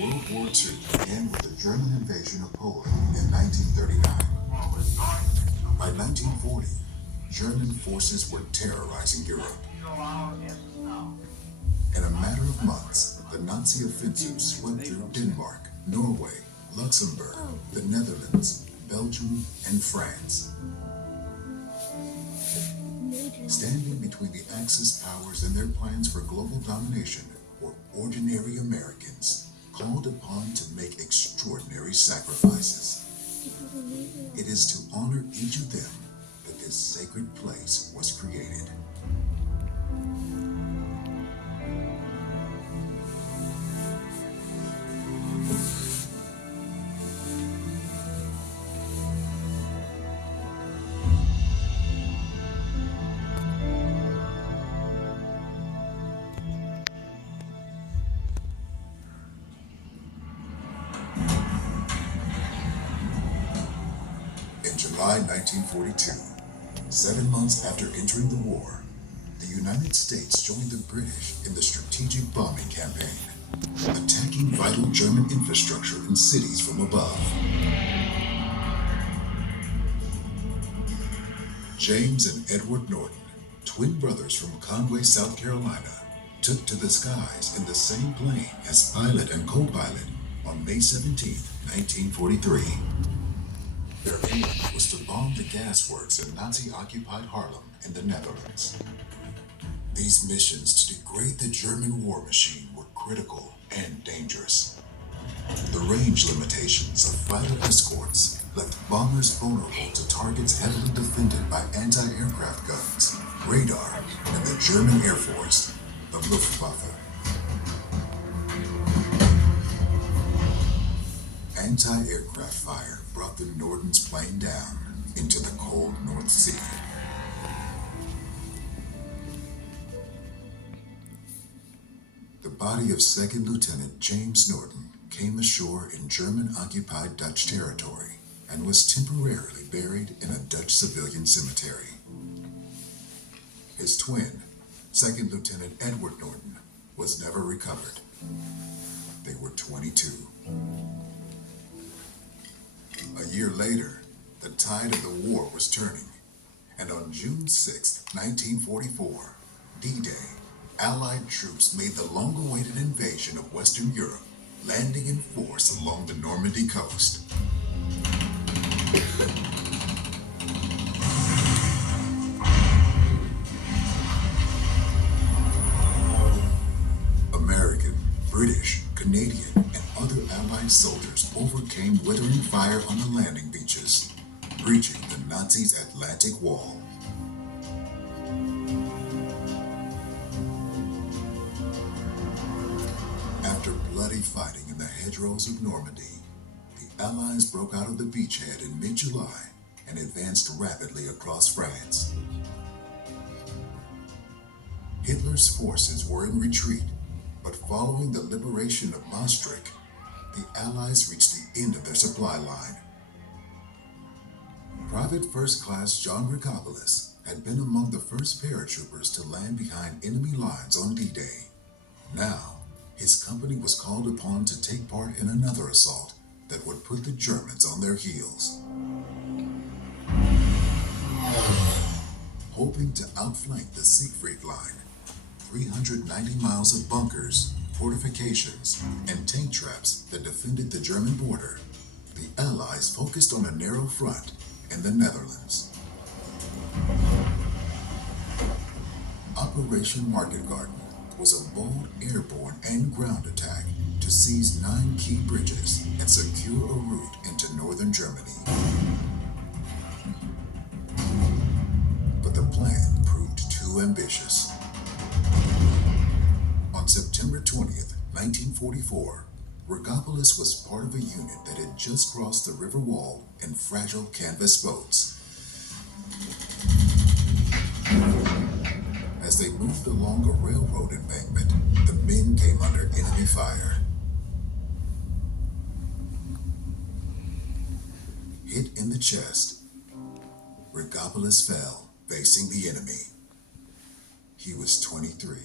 World War II began with the German invasion of Poland in 1939. By 1940, German forces were terrorizing Europe. In a matter of months, the Nazi offensive swept through Denmark, Norway, Luxembourg, the Netherlands, Belgium, and France. Standing between the Axis powers and their plans for global domination were ordinary Americans called upon to make extraordinary sacrifices. It is to honor each of them that this sacred place was created. In July 1942, 7 months after entering the war, the United States joined the British in the strategic bombing campaign, attacking vital German infrastructure and cities from above. James and Edward Norton, twin brothers from Conway, South Carolina, took to the skies in the same plane as pilot and co-pilot on May 17, 1943. Their aim was to bomb the gas works in Nazi-occupied Haarlem in the Netherlands. These missions to degrade the German war machine were critical and dangerous. The range limitations of fighter escorts left bombers vulnerable to targets heavily defended by anti-aircraft guns, radar, and the German Air Force, the Luftwaffe. Anti-aircraft fire brought the Norton's plane down into the cold North Sea. The body of Second Lieutenant James Norton came ashore in German-occupied Dutch territory and was temporarily buried in a Dutch civilian cemetery. His twin, Second Lieutenant Edward Norton, was never recovered. They were 22. A year later, the tide of the war was turning, and on June 6, 1944, D-Day, Allied troops made the long-awaited invasion of Western Europe, landing in force along the Normandy coast. American, British, Canadian, and other Allied soldiers overcame withering fire on the landing beaches, breaching the Nazis' Atlantic Wall. After bloody fighting in the hedgerows of Normandy, the Allies broke out of the beachhead in mid-July and advanced rapidly across France. Hitler's forces were in retreat, but following the liberation of Maastricht, the Allies reached the end of their supply line. Private First Class John Rigopolis had been among the first paratroopers to land behind enemy lines on D-Day. Now, his company was called upon to take part in another assault that would put the Germans on their heels. Hoping to outflank the Siegfried Line, 390 miles of bunkers, fortifications, and tank traps that defended the German border, the Allies focused on a narrow front in the Netherlands. Operation Market Garden was a bold airborne and ground attack to seize 9 key bridges and secure a route into northern Germany. But the plan proved too ambitious. On September 20th, 1944, Rigopolis was part of a unit that had just crossed the river wall in fragile canvas boats. As they moved along a railroad embankment, the men came under enemy fire. Hit in the chest, Rigopolis fell, facing the enemy. He was 23.